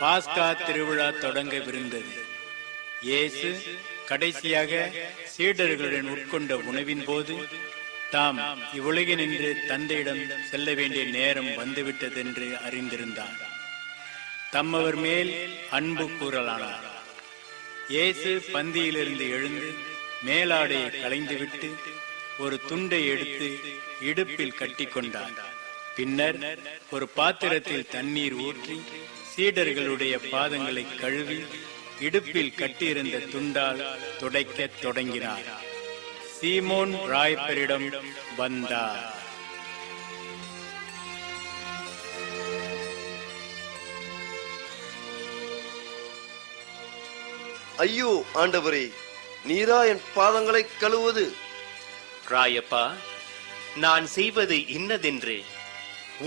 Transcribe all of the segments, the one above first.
பாஸ்கா திருவிழா தொடங்கவிருந்தது. இயேசு கடைசியாக சீடர்களுடன் உட்கொண்ட உணவின் போது தாம் இவ்வுலகினின்று தந்தையிடம் செல்ல வேண்டிய நேரம் வந்துவிட்டதென்று அறிந்திருந்தார். தம்மவர் மேல் அன்பு கூறலானார். இயேசு பந்தியிலிருந்து எழுந்து மேலாடையை களைந்துவிட்டு ஒரு துண்டை எடுத்து இடுப்பில் கட்டி கொண்டார். பின்னர் ஒரு பாத்திரத்தில் தண்ணீர் ஊற்றி சீடர்களுடைய பாதங்களை கழுவி இடுப்பில் கட்டியிருந்த துண்டால் துடைக்க தொடங்கினார். சீமோன் ராயப்பரிடம் வந்தார். ஐயோ ஆண்டவரே, நீரா என் பாதங்களை கழுவது? ராயப்பா, நான் செய்வது இன்னதென்று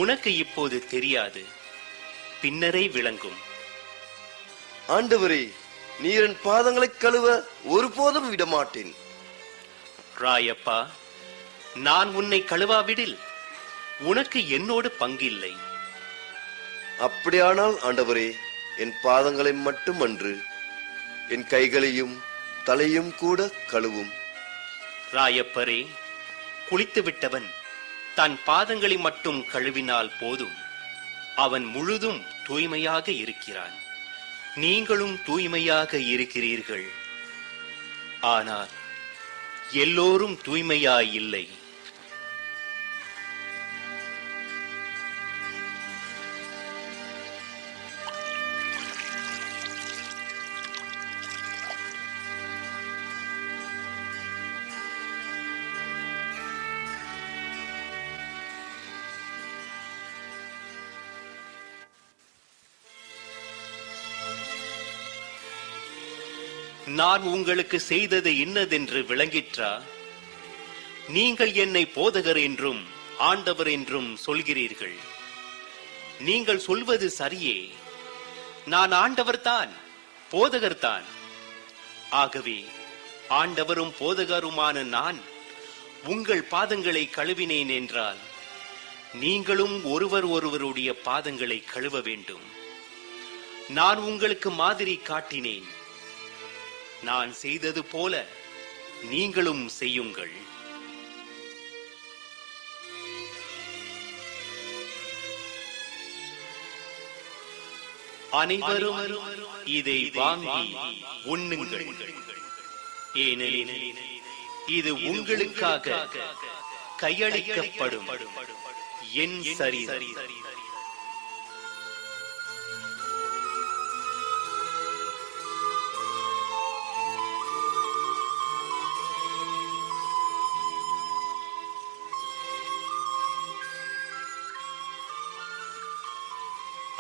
உனக்கு இப்போது தெரியாது, பின்னரே விளங்கும். ஆண்டவரே, நீர் என் பாதங்களை கழுவ ஒருபோதும் விடமாட்டேன். ராயப்பா, நான் உன்னை கழுவாவிடில் உனக்கு என்னோடு பங்கில்லை. அப்படியானால் ஆண்டவரே, என் பாதங்களை மட்டும் அன்று என் கைகளையும் தலையும் கூட கழுவும். ராயப்பரே, குளித்து விட்டவன் தன் பாதங்களை மட்டும் கழுவினால் போதும், அவன் முழுதும் தூய்மையாக இருக்கிறான். நீங்களும் தூய்மையாக இருக்கிறீர்கள், ஆனால் எல்லோரும் தூய்மையாயில்லை. நான் உங்களுக்கு செய்தது இன்னதென்று விளங்கிற்றா? நீங்கள் என்னை போதகர் என்றும் ஆண்டவர் என்றும் சொல்கிறீர்கள். நீங்கள் சொல்வது சரியே, நான் ஆண்டவர்தான், போதகர்தான். ஆகவே ஆண்டவரும் போதகருமான நான் உங்கள் பாதங்களை கழுவினேன் என்றால், நீங்களும் ஒருவர் ஒருவருடைய பாதங்களை கழுவ வேண்டும். நான் உங்களுக்கு மாதிரி காட்டினேன், நான் செய்தது போல நீங்களும் செய்யுங்கள். அனைவரும் இதை வாங்கி உண்ணுங்கள், ஏனெனில் இது உங்களுக்காக கையளிக்கப்படும் என் சரீரம்.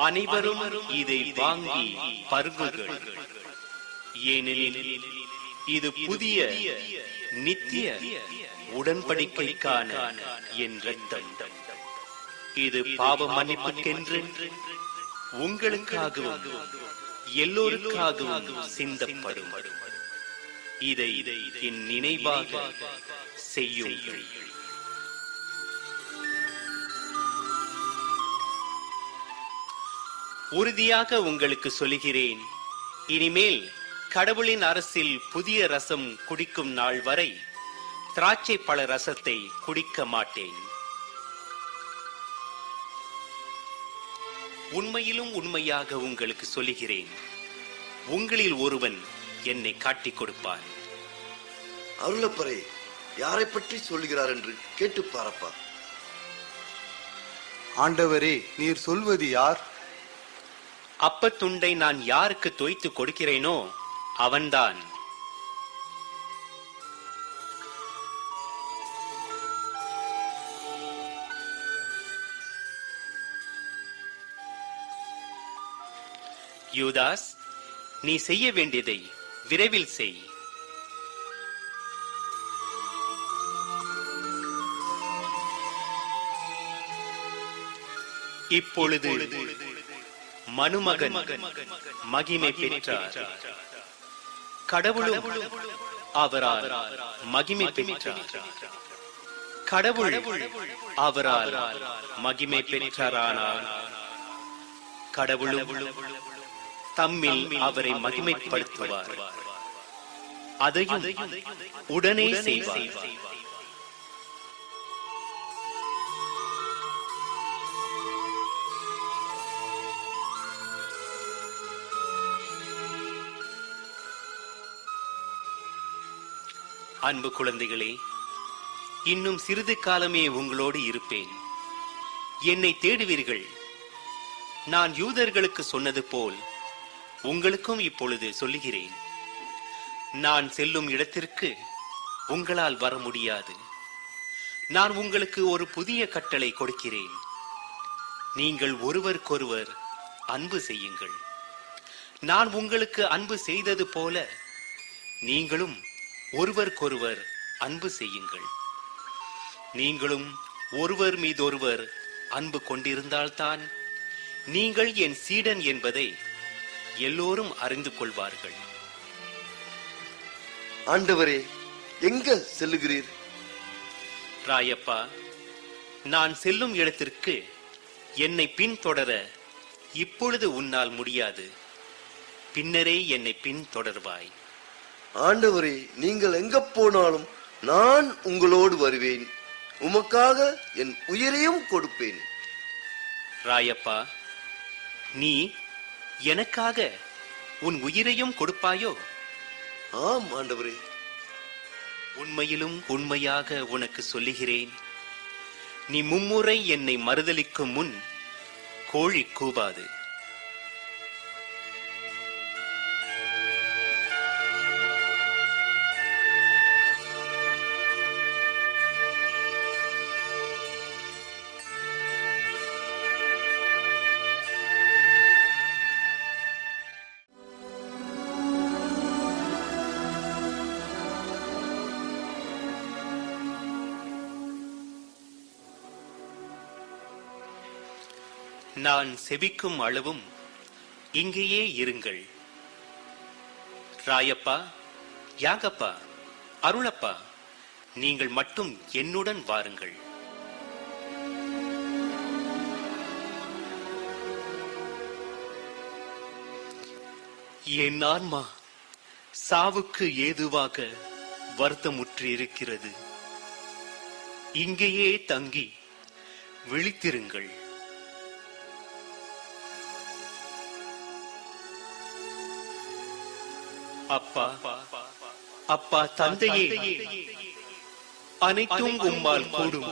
அனைவரும் இதை வாங்கி பருகுங்கள், ஏனெனில் இது புதிய நித்திய உடன்படிக்கைக்கான என் இரத்தம். இது பாவ மன்னிப்புக்கென்று உங்களுக்காகவும் எல்லோருக்காகவும் சிந்தப்படும். இதை என் நினைவாக செய்யுங்கள். உறுதியாக உங்களுக்கு சொல்லுகிறேன், இனிமேல் கடவுளின் அரசில் புதிய ரசம் குடிக்கும் நாள் வரை திராட்சை பழ ரசத்தை குடிக்க மாட்டேன். உண்மையிலும் உண்மையாக உங்களுக்கு சொல்லுகிறேன், உங்களில் ஒருவன் என்னை காட்டிக் கொடுப்பான். அருளப்பரே, யாரை பற்றி சொல்லுகிறார் என்று கேட்டு பாரப்பா. ஆண்டவரே, நீர் சொல்வது யார்? அப்பத்துண்டை நான் யாருக்கு தோய்த்து கொடுக்கிறேனோ அவன்தான். யூதாஸ், நீ செய்ய வேண்டியதை விரைவில் செய். இப்பொழுது மனுமகன் மகிமை பெற்றார், கடவுளும் அவரால் மகிமை பெற்றார். கடவுள் அவரால் மகிமை பெற்றாரானால் கடவுளும் தம்மில் அவரை மகிமைப்படுத்துவார். அதையும் உடனே செய்வார். அன்பு குழந்தைகளே, இன்னும் சிறிது காலமே உங்களோடு இருப்பேன். என்னை தேடுவீர்கள். நான் யூதர்களுக்கு சொன்னது போல் உங்களுக்கும் இப்பொழுது சொல்லுகிறேன். நான் செல்லும் இடத்திற்கு உங்களால் வர முடியாது. நான் உங்களுக்கு ஒரு புதிய கட்டளை கொடுக்கிறேன். நீங்கள் ஒருவருக்கொருவர் அன்பு செய்யுங்கள். நான் உங்களுக்கு அன்பு செய்தது போல நீங்களும் ஒருவருக்கொருவர் அன்பு செய்யுங்கள். நீங்களும் ஒருவர் மீதொருவர் அன்பு கொண்டிருந்தால்தான் நீங்கள் என் சீடன் என்பதை எல்லோரும் அறிந்து கொள்வார்கள். ஆண்டவரே, எங்க செல்லுகிறீர்? ராயப்பா, நான் செல்லும் இடத்திற்கு என்னை பின்தொடர இப்பொழுது உன்னால் முடியாது. பின்னரே என்னை பின்தொடர்வாய். ஆண்டவரே, நீங்கள் எங்க போனாலும் நான் உங்களோடு வருவேன். உமக்காக என் உயிரையும் கொடுப்பேன். ராயப்பா, நீ எனக்காக உன் உயிரையும் கொடுப்பாயோ? ஆம் ஆண்டவரே. உண்மையிலும் உண்மையாக உனக்கு சொல்லுகிறேன், நீ மும்முறை என்னை மறுதலிக்கும் முன் கோழி கூவாது. நான் செபிக்கும் அளவும் இங்கேயே இருங்கள். ராயப்பா, யாகப்பா, அருளப்பா, நீங்கள் மட்டும் என்னுடன் வாருங்கள். என் ஆன்மா சாவுக்கு ஏதுவாக வருத்தமுற்று இருக்கிறது. இங்கேயே தங்கி விழித்திருங்கள். அப்பா, அப்பா, தந்தையே, அனைத்தும் உம்மால் கூடும்.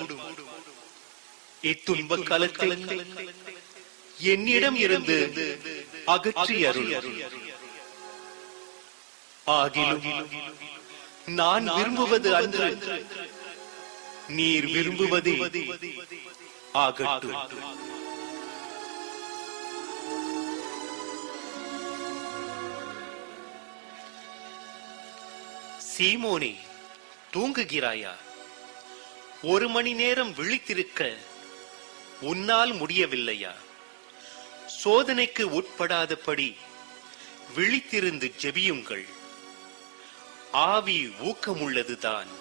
இத்துன்ப காலத்தை என்னிடம் இருந்து அகற்றி அருள். ஆகிலும் நான் விரும்புவது அன்று, நீர் விரும்புவதே ஆகட்டும். சீமோனே, தூங்குகிறாயா? 1 மணி நேரம் விழித்திருக்க உன்னால் முடியவில்லையா? சோதனைக்கு உட்படாதபடி விழித்திருந்து ஜெபியுங்கள். ஆவி ஊக்கமுள்ளதுதான்,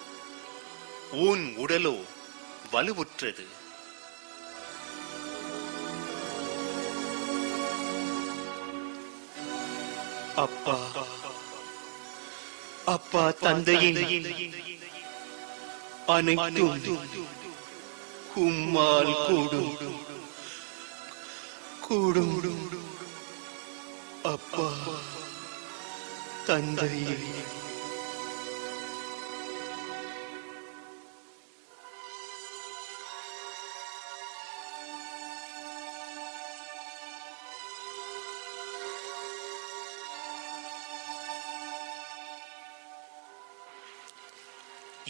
உன் உடலோ வலுவுற்றது. அப்பா, அப்பா, தந்தையின் அனைத்தும் உம்மால் கூடும். அப்பா, தந்தையே,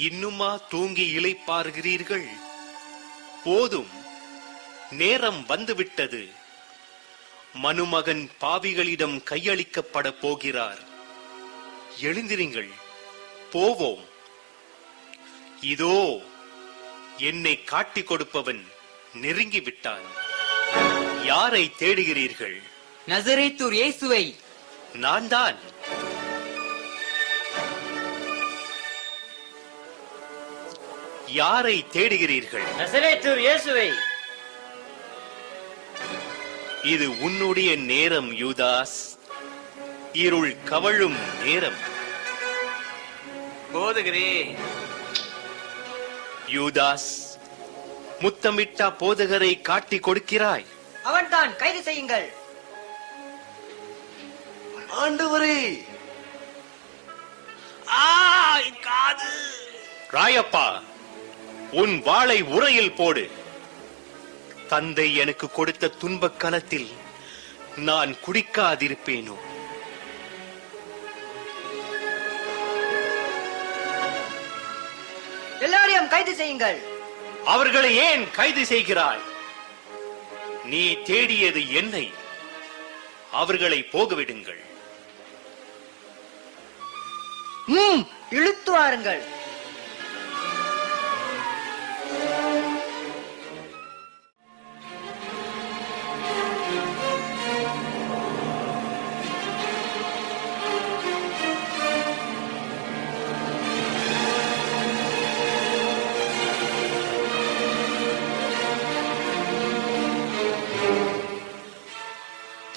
இன்னுமா தூங்கி இளைப்பாறுகிறீர்கள்? போதும், நேரம் வந்துவிட்டது. மனுமகன் பாவிகளிடம் கையளிக்கப்பட போகிறார். எழுந்திருங்கள், போவோம். இதோ என்னை காட்டிக் கொடுப்பவன் நெருங்கிவிட்டான். யாரை தேடுகிறீர்கள்? நசரேத்தூர் இயேசுவை. நான் தான். யாரை தேடுகிறீர்கள்? நசரேத்தூர் இயேசுவை. இது உன்னுடைய நேரம் யூதாஸ். இருள் கவழும் நேரம். போதகரே, யூதாஸ், முத்தமிட்ட போதகரை காட்டி கொடுக்கிறாய். அவன்தான், கைது செய்யுங்கள். ஆண்டவரே, ராயப்பா, உன் வாளை உறையில் போடு. தந்தை எனக்கு கொடுத்த துன்பக் கலத்தில் நான் குடிக்காதிருப்பேனோ? எல்லாரையும் கைது செய்யுங்கள். அவர்களை ஏன் கைது செய்கிறாய்? நீ தேடியது என்னை. அவர்களை போகவிடுங்கள். இழுத்து வாருங்கள்.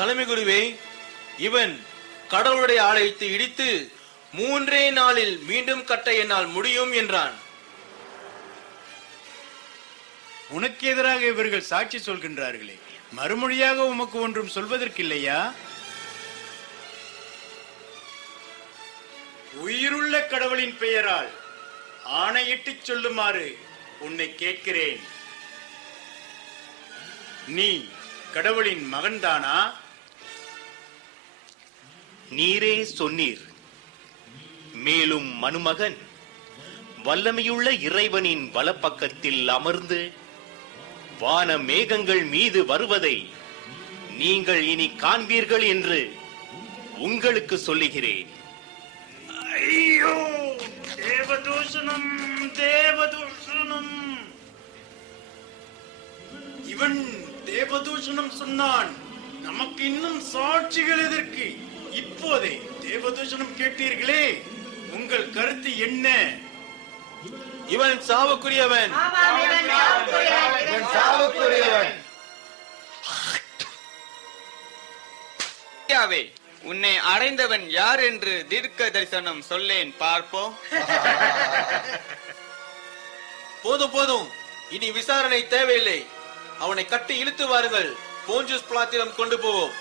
தலைமை குருவே, இவன் கடவுளுடைய ஆலயத்தை இடித்து 3 நாளில் மீண்டும் கட்ட என்னால் முடியும் என்றான். உனக்கு எதிராக இவர்கள் சாட்சி சொல்கின்றார்களே, மறுமொழியாக உமக்கு ஒன்றும் சொல்வதற்கில்லையா? உயிருள்ள கடவுளின் பெயரால் ஆணையிட்டு சொல்லுமாறு உன்னை கேட்கிறேன். நீ கடவுளின் மகன்தானா? நீரே சொன்னீர். மேலும் மனுமகன் வல்லமையுள்ள இறைவனின் வலப்பக்கத்தில் அமர்ந்து வான மேகங்கள் மீது வருவதை நீங்கள் இனி காண்பீர்கள் என்று உங்களுக்கு சொல்லுகிறேன். ஐயோ, தேவதூஷணம், தேவதூஷணம்! இவன் தேவதூஷணம் சொன்னான். நமக்கு இன்னும் சாட்சிகள் எதற்கு? இப்போதே தேவதூஷணம் கேட்டீர்களே, உங்கள் கருத்து என்ன? இவன் சாவுக்குரியவன். உன்னை அடைந்தவன் யார் என்று தீர்க்க தரிசனம் சொல்லேன், பார்ப்போம். போதும் போதும், இனி விசாரணை தேவையில்லை. அவனை கட்டி இழுத்து வாருங்கள். போஞ்சூஸ் பிலாத்திடம் கொண்டு போவோம்.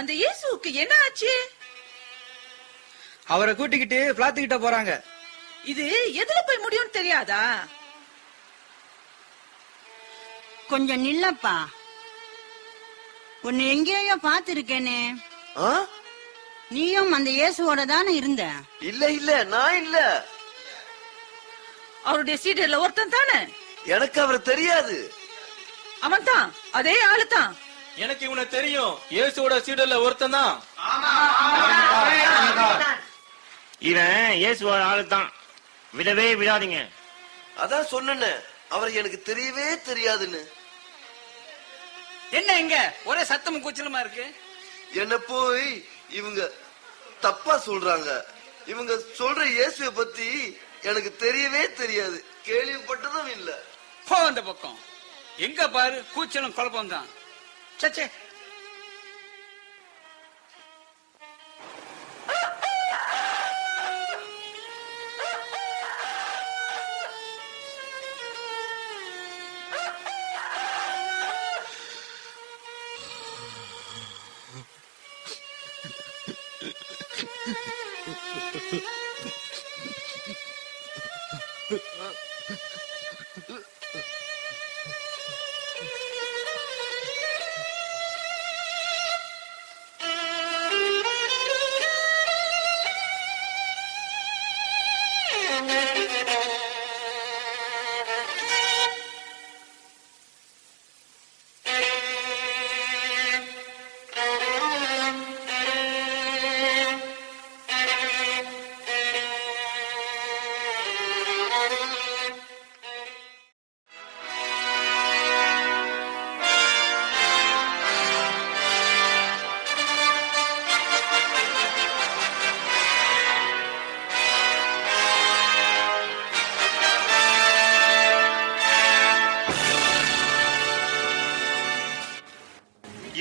அந்த இயேசுவுக்கு என்ன ஆச்சு? அவரை கூட்டிக்கிட்டு பிளாத்துக்கிட்ட போறாங்க. இது எதுல போய் முடியும்னு தெரியாதா? கொஞ்சம் நில்லப்பா, உன்னை எங்கேயோ பாத்திருக்கேனே. நீயும் அந்த இயேசுவோட தானே இருந்த? இல்ல இல்ல, நான் இல்ல. அவருடைய சீடர்ல ஒருத்தன் தானே? எனக்கு அவர் தெரியாது. அவன் தான், அதே ஆளு தான். எனக்கு இவனை தெரியும். இயேசுவோட சீடர்ல ஒருத்தன் தான். இவன் இயேசுவோட ஆளு தான், விடவே விடாதீங்க. அதான் சொன்ன, அவர் எனக்கு தெரியவே தெரியாதுன்னு. என்ன இங்க ஒரே சத்தமும் கூச்சலுமா இருக்கு? என்ன போய் இவங்க தப்பா சொல்றாங்க. இவங்க சொல்ற இயேசுவை பத்தி எனக்கு தெரியவே தெரியாது, கேள்விப்பட்டதும் இல்ல. போ அந்த பக்கம். எங்க பாரு கூச்சலும் குழப்பம் தான். சச்சே,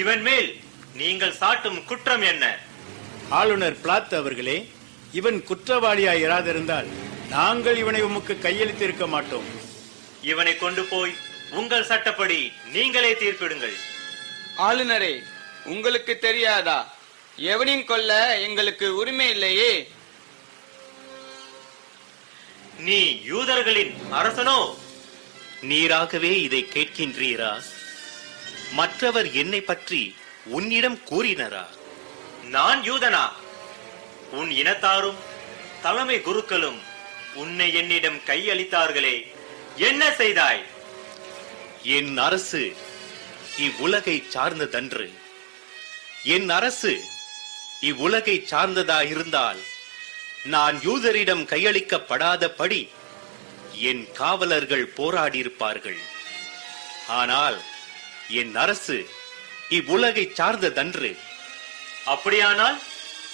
இவன் மேல் நீங்கள் சாட்டும் குற்றம் என்ன? ஆளுநர் பிளாத் அவர்களே, இவன் குற்றவாளியாய் இராதிருந்தால் நாங்கள் இவனை உமக்கு கையளித்திருக்க மாட்டோம். இவனை கொண்டு போய் உங்கள் சட்டப்படி நீங்களே தீர்ப்பிடுங்கள். ஆளுநரே, உங்களுக்கு தெரியாதா? எவனையும் கொல்ல எங்களுக்கு உரிமை இல்லையே. நீ யூதர்களின் அரசனோ? நீராகவே இதை கேட்கின்றீரா? மற்றவர் என்னை பற்றி உன்னிடம் கூறினரா? நான் யூதனா? உன் இனத்தாரும் தலைமை குருக்களும் உன்னை என்னிடம் கையளித்தார்களே, என்ன செய்தாய்? என் அரசு இவ்வுலகை சார்ந்ததன்று. என் அரசு இவ்வுலகை சார்ந்ததாயிருந்தால் நான் யூதரிடம் கையளிக்கப்படாதபடி என் காவலர்கள் போராடியிருப்பார்கள். ஆனால் என் அரசு இவ்வுலகை சார்ந்ததன்று. அப்படியானால்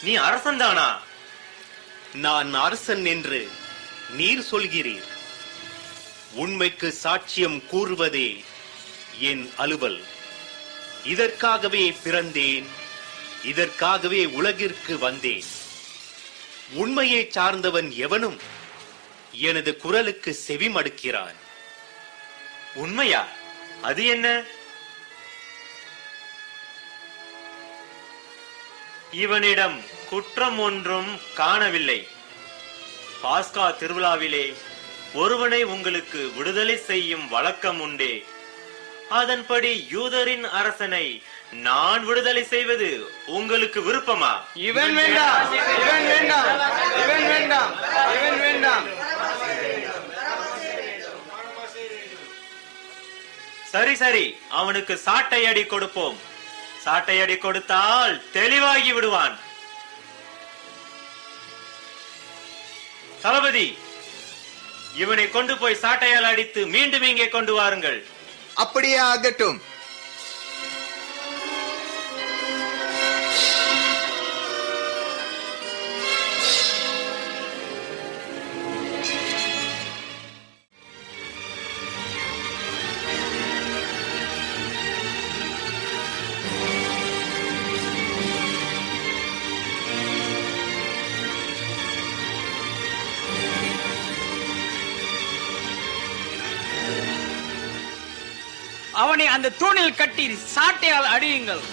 நீ அரசன்தானா? நான் அரசன் என்று நீர் சொல்கிறீர். உண்மைக்கு சாட்சியம் கூறுவதே என் அலுவல். இதற்காகவே பிறந்தேன், இதற்காகவே உலகிற்கு வந்தேன். உண்மையை சார்ந்தவன் எவனும் எனது குரலுக்கு செவிமடுக்கிறான். உண்மையா? அது என்ன? இவனிடம் குற்றம் ஒன்றும் காணவில்லை. பாஸ்கா திருவிழாவிலே ஒருவனை உங்களுக்கு விடுதலை செய்யும் வழக்கம் உண்டே. அதன்படி யூதரின் அரசனை நான் விடுதலை செய்வது உங்களுக்கு விருப்பமா? இவன் வேண்டாம், இவன் வேண்டாம், இவன் வேண்டாம், இவன் வேண்டாம். சரி சரி, அவனுக்கு சாட்டை அடி கொடுப்போம். சாட்டை அடி கொடுத்தால் தெளிவாகி விடுவான். தளபதி, இவனை கொண்டு போய் சாட்டையால் அடித்து மீண்டும் இங்கே கொண்டு வாருங்கள். அப்படியே ஆகட்டும். அவனை அந்த தூணில் கட்டி சாட்டையால் அடியுங்கள்.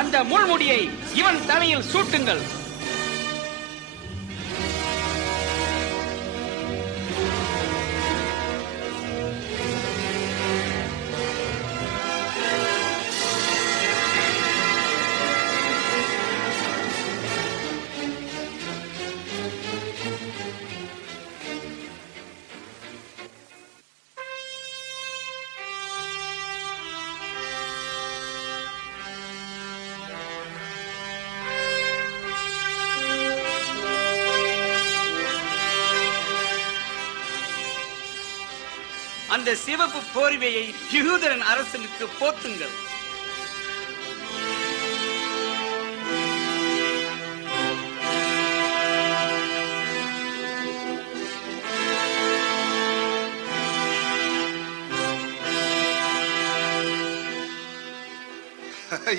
அந்த முள்முடியை இவன் தலையில் சூட்டுங்கள். அந்த சிவப்பு போர்வையை யூதரன் அரசனுக்கு போத்துங்கள்.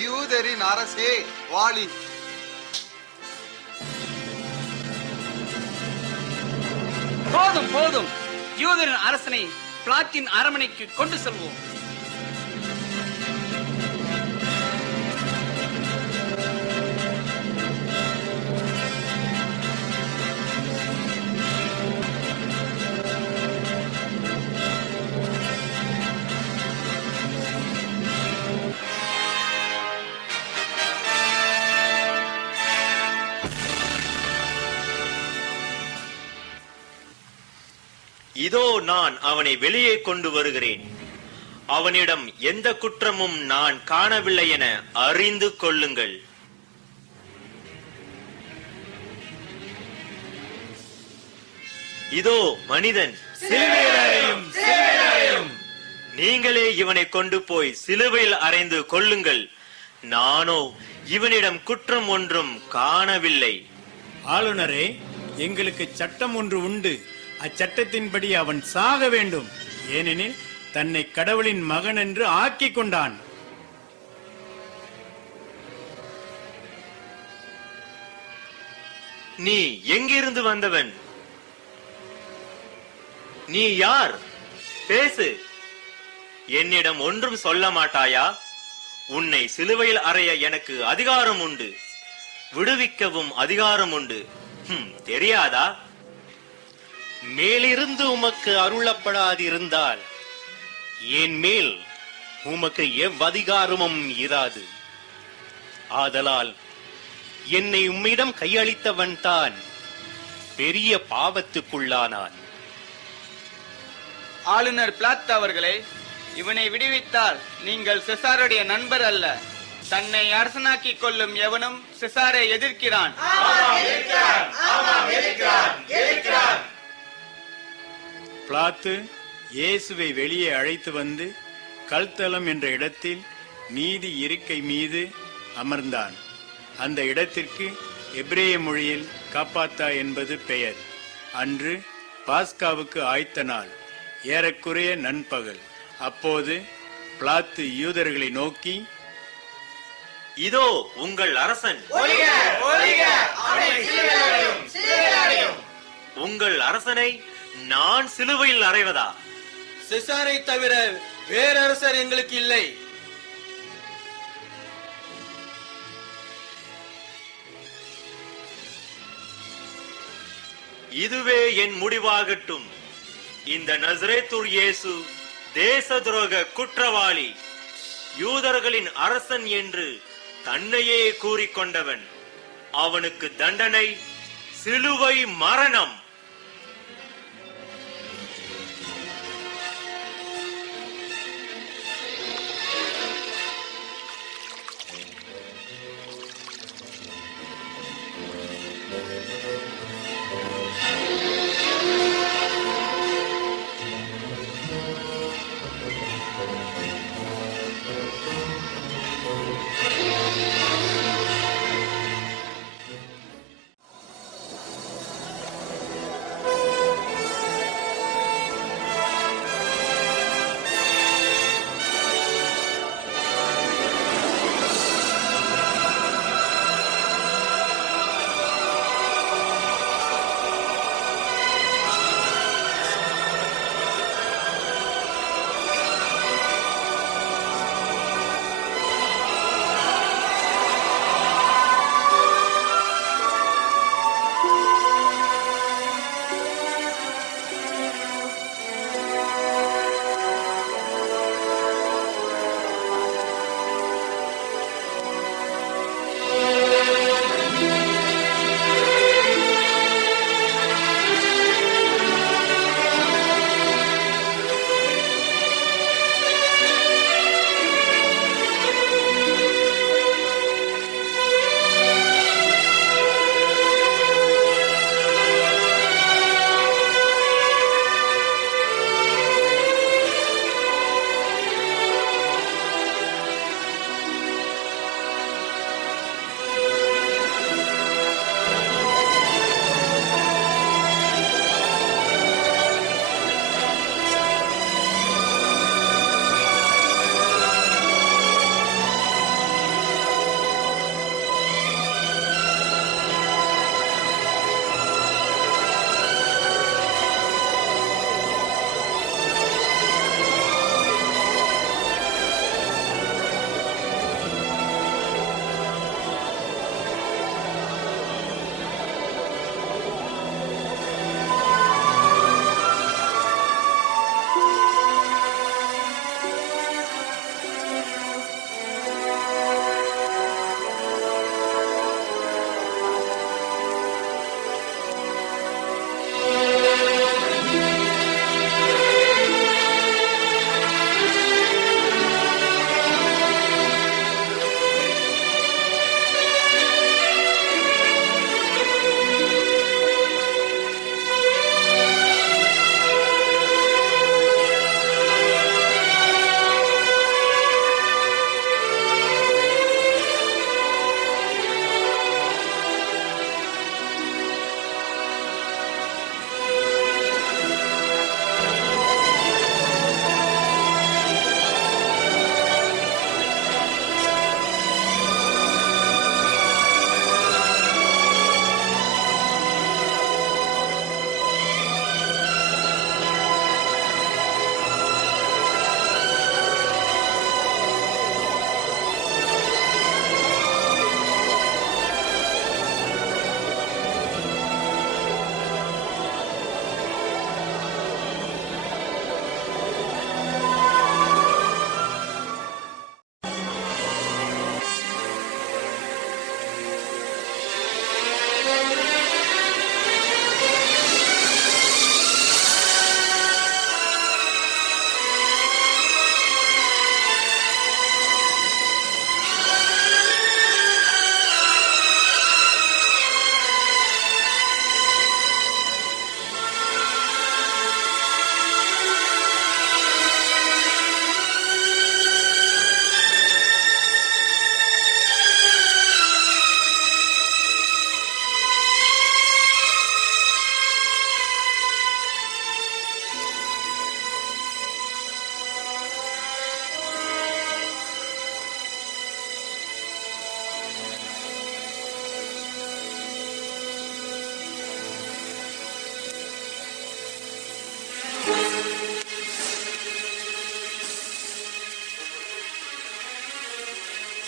யூதரின் அரசே வாழி. போதும் போதும், யூதரின் அரசனை பிளாத்தின் அரண்மனைக்கு கொண்டு செல்வோம். இதோ நான் அவனை வெளியே கொண்டு வருகிறேன். அவனிடம் எந்த குற்றமும் நான் காணவில்லை என அறிந்து கொள்ளுங்கள். இதோ மனிதன், நீங்களே இவனை கொண்டு போய் சிலுவையில் அறைந்து கொள்ளுங்கள். நானோ இவனிடம் குற்றம் ஒன்றும் காணவில்லை. ஆளுநரே, எங்களுக்கு சட்டம் ஒன்று உண்டு. அச்சட்டத்தின்படி அவன் சாக வேண்டும். ஏனெனில் தன்னை கடவுளின் மகன் என்று ஆக்கிக் கொண்டான். நீ எங்கிருந்து வந்தவன்? நீ யார்? பேசு. என்னிடம் ஒன்றும் சொல்ல மாட்டாயா? உன்னை சிலுவையில் அறைய எனக்கு அதிகாரம் உண்டு, விடுவிக்கவும் அதிகாரம் உண்டு. தெரியாதா? மேலிருந்து உமக்கு அருளப்படாதிருந்தால் என் மேல் உமக்கு எவ்வதிகாரமும் இராது. ஆதலால் என்னை உம்மிடம் கையளித்தவன் தான் பெரிய பாவத்துக்குள்ளானான். ஆளுநர் பிளாத் அவர்களே, இவனை விடுவித்தால் நீங்கள் செசாருடைய நண்பர் அல்ல. தன்னை அரசனாக்கிக் கொள்ளும் எவனும் செசாரை எதிர்க்கிறான். பிலாத்து இயேசுவை வெளியே அழைத்து வந்து கல்தலம் என்ற இடத்தில் நீதி இருக்கை மீது அமர்ந்தான். அந்த இடத்திற்கு எபிரேய மொழியில் காப்பாத்தா என்பது பெயர். அன்று பாஸ்காவுக்கு ஆய்த்த நாள், ஏறக்குறைய நண்பகல். அப்போது பிலாத்து யூதர்களை நோக்கி, இதோ உங்கள் அரசன். உங்கள் அரசனை நான் சிலுவையில் அறைவதா? செசாரை தவிர வேறரசர் எங்களுக்கு இல்லை. இதுவே என் முடிவாகட்டும். இந்த நசரேத்தூர் இயேசு தேச துரோக குற்றவாளி, யூதர்களின் அரசன் என்று தன்னையே கூறிக்கொண்டவன். அவனுக்கு தண்டனை சிலுவை மரணம்.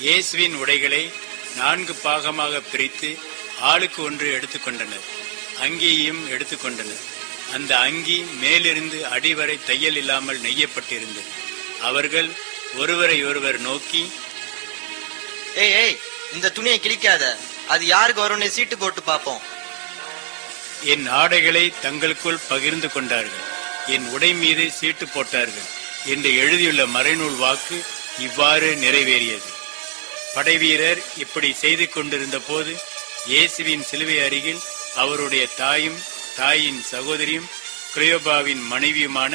இயேசுவின் உடைகளை 4 பாகமாக பிரித்து ஆளுக்கு ஒன்று எடுத்துக்கொண்டனர். அங்கியையும் எடுத்துக்கொண்டனர். அந்த அங்கி மேலிருந்து அடிவரை தையல் இல்லாமல் நெய்யப்பட்டிருந்தது. அவர்கள் ஒருவரை ஒருவர் நோக்கி, ஏய் இந்த துணியை கிழிக்காத, அது யாருக்கு வரும்னு சீட்டு போட்டு பார்ப்போம். என் ஆடைகளை தங்களுக்குள் பகிர்ந்து கொண்டார்கள், என் உடை மீது சீட்டு போட்டார்கள் என்று எழுதியுள்ள மறைநூல் வாக்கு இவ்வாறு நிறைவேறியது. படைவீரர் இப்படி செய்து கொண்டிருந்த போது இயேசுவின் சிலுவை அருகில் அவருடைய தாயும் தாயின் சகோதரியும் கிளியோபாவின் மனைவியுமான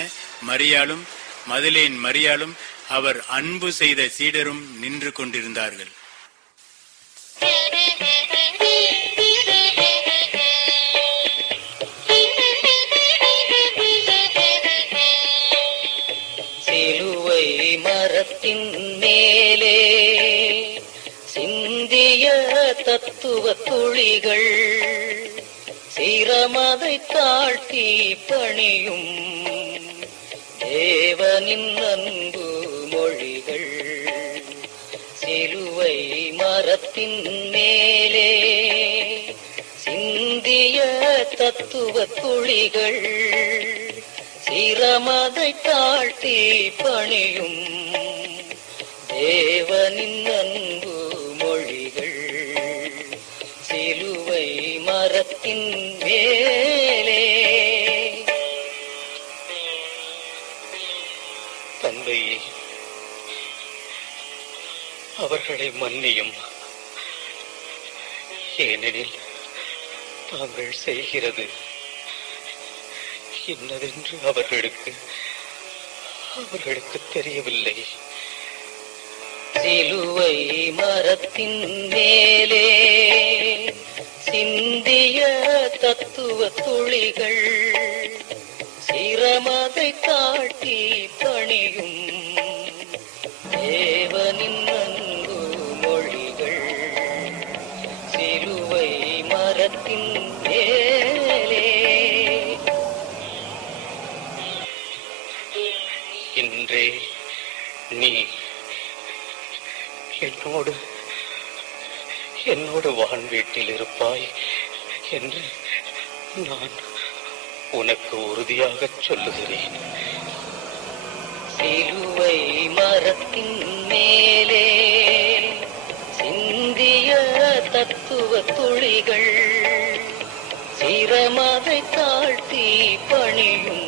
மரியாளும் மதலேன் மரியாளும் அவர் அன்பு செய்த சீடரும் நின்று கொண்டிருந்தார்கள். சிலுவை மரத்தின் மேலே சிந்திய தத்துவ துளிகள் சிரமதை தாழ்த்தி பணியும் தேவனின் அன்பு மொழிகள். சிலுவை மரத்தின் மேலே சிந்திய தத்துவ துளிகள் சிரமதை தாழ்த்தி பணியும் தேவனின் அன்பு மொழிகள். சிலுவை மரத்தின் மேலே. தந்தையே, அவர்களை மன்னியும், ஏனெனில் தாங்கள் செய்கிறது என்னதென்று அவர்களுக்கு தெரியவில்லை. சிலுவை மரத்தின் மேலே சிந்திய தத்துவ துளிகள் சிரமதை காட்டி பணியும் தேவனின் அன்பு மொழிகள். சிலுவை மரத்தின் மேலே. இன்றே நீ என்னோடு வான் வீட்டில் இருப்பாய் என்று நான் உனக்கு உறுதியாக சொல்லுகிறேன். சிலுவை மரத்தின் மேலே சிந்திய தத்துவ துளிகள் சிரமதை தாழ்த்தி பணியும்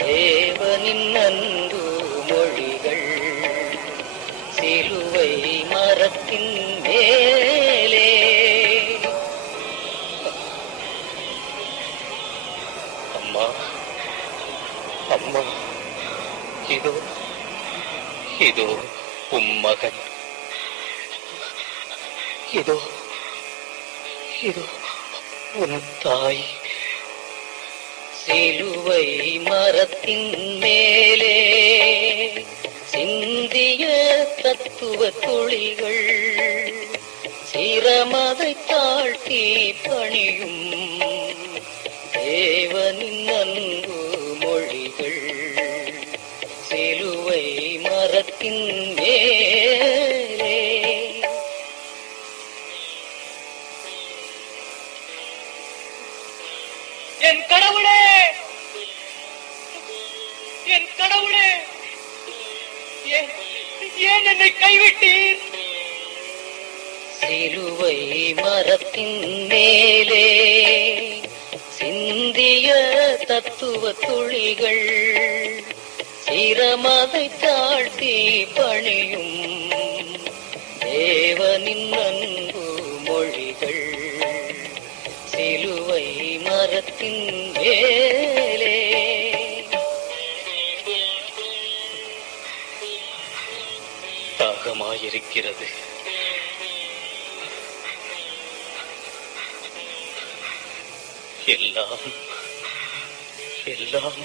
தேவனின் அன்பு மொழிகள். சிலுவை மரத்தின் மேலே. அம்மா, அம்மா, இதோ இதோ உம் மகன். இதோ இதோ உன் தாய். சிலுவை மரத்தின் மேலே சிந்திய தத்துவ துளிகள் சிரமதை தாழ்த்தி பணியும் தேவனின் அன்பு மொழிகள். சிலுவை மரத்தின் மேலே. என் கடவுளே, என் கடவுளே, ஏன் என்னை கைவிட்டீர்? சிலுவை மரத்தின் மேலே சிந்திய தத்துவ துளிகள் சிரமதை தாழ்த்தி பணியும் தேவனின் அன்பு மொழிகள். சிலுவை மரத்தின் மேலே. தாகமாயிருக்கிறது. எல்லாம் எல்லாம்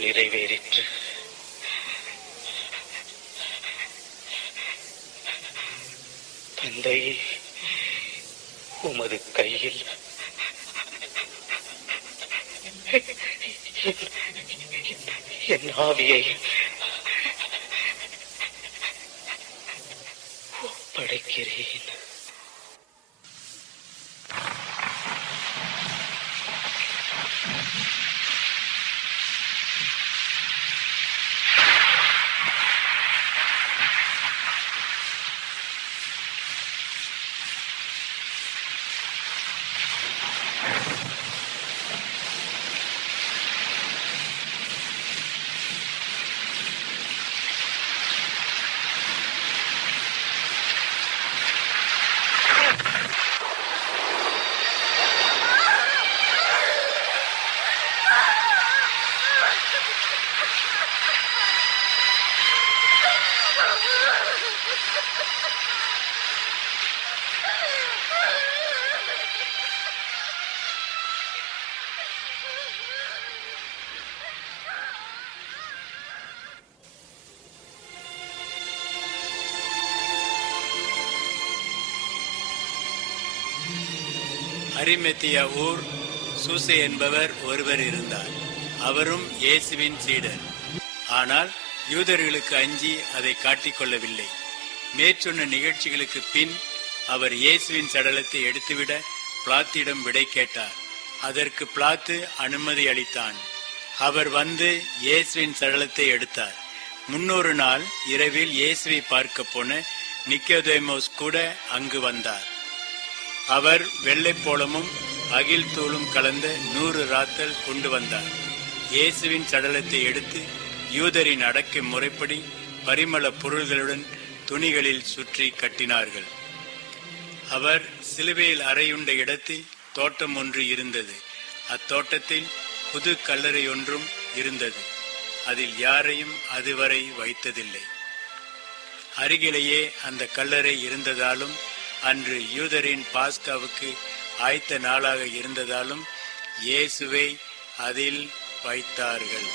நிறைவேறிற்று. தந்தையே, உமது கையில் என் ஆவியை படைக்கிறேன். அரிமத்தியா ஊர் சூசை என்பவர் ஒருவர் இருந்தார். அவரும் இயேசுவின் சீடர். ஆனால் யூதர்களுக்கு அஞ்சி அதை காட்டிக்கொள்ளவில்லை. மேற்சொன்ன நிகழ்ச்சிகளுக்கு பின் அவர் இயேசுவின் சடலத்தை எடுத்துவிட பிளாத்திடம் விடை கேட்டார். அதற்கு பிளாத்து அனுமதி அளித்தான். அவர் வந்து இயேசுவின் சடலத்தை எடுத்தார். முன்னொரு நாள் இரவில் இயேசுவை பார்க்க போன நிக்கோதேமோஸ் கூட அங்கு வந்தார். அவர் வெள்ளைப்போளமும் அகில் தூளும் கலந்த 100 ராத்தல் கொண்டு வந்தார். இயேசுவின் சடலத்தை எடுத்து யூதரின் அடக்க முறைப்படி பரிமள பொருள்களுடன் துணிகளில் சுற்றி கட்டினார்கள். அவர் சிலுவையில் அறையுண்ட இடத்தில் தோட்டம் ஒன்று இருந்தது. அத்தோட்டத்தில் புது கல்லறை ஒன்றும் இருந்தது. அதில் யாரையும் அதுவரை வைத்ததில்லை. அருகிலேயே அந்த கல்லறை இருந்ததாலும் அன்று யூதரின் பாஸ்காவுக்கு ஆயத்த நாளாக இருந்ததாலும் இயேசுவை அதில் வைத்தார்கள்.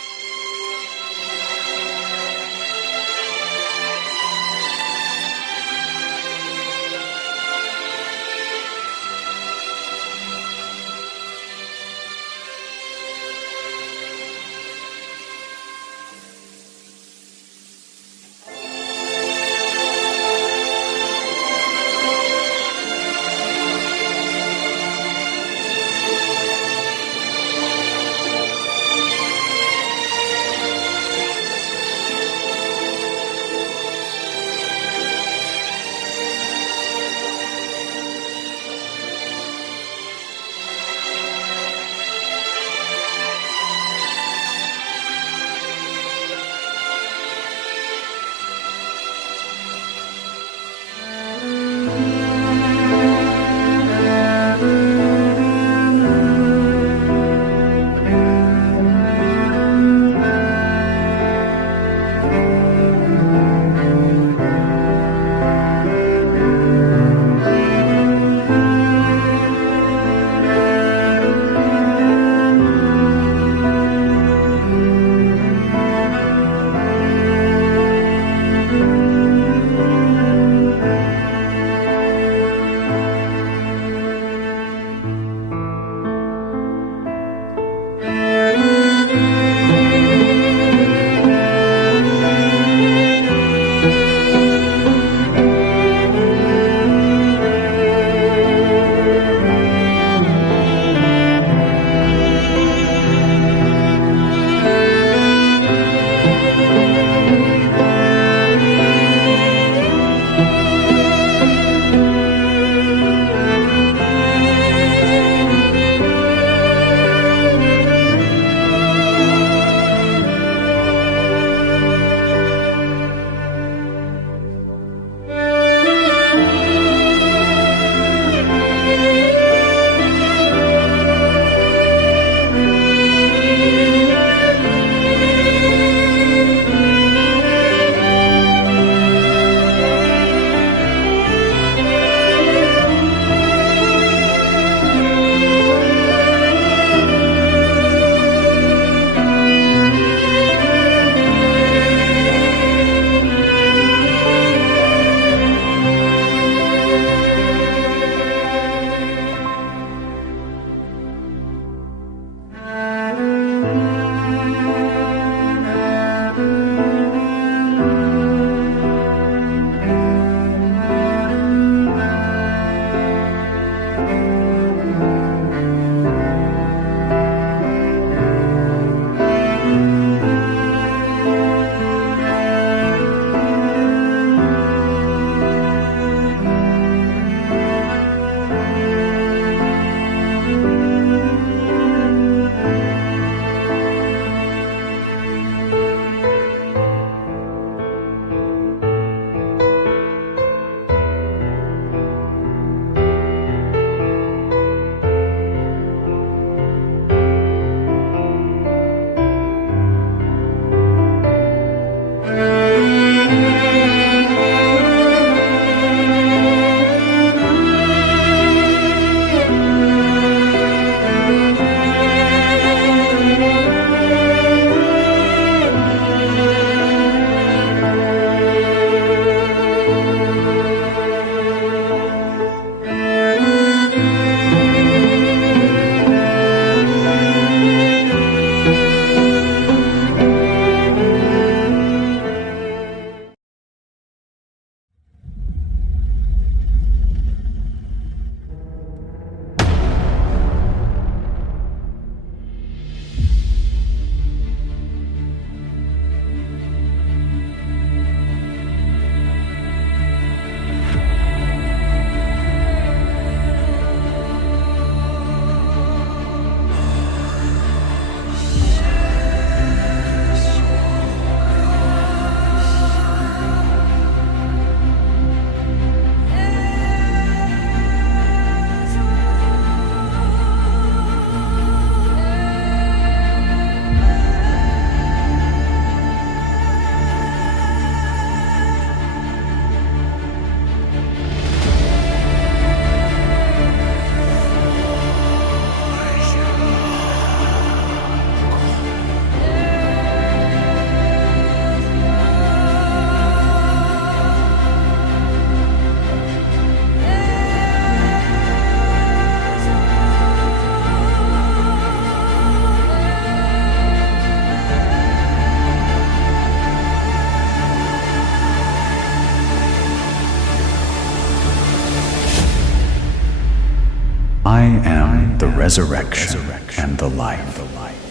resurrection and the life.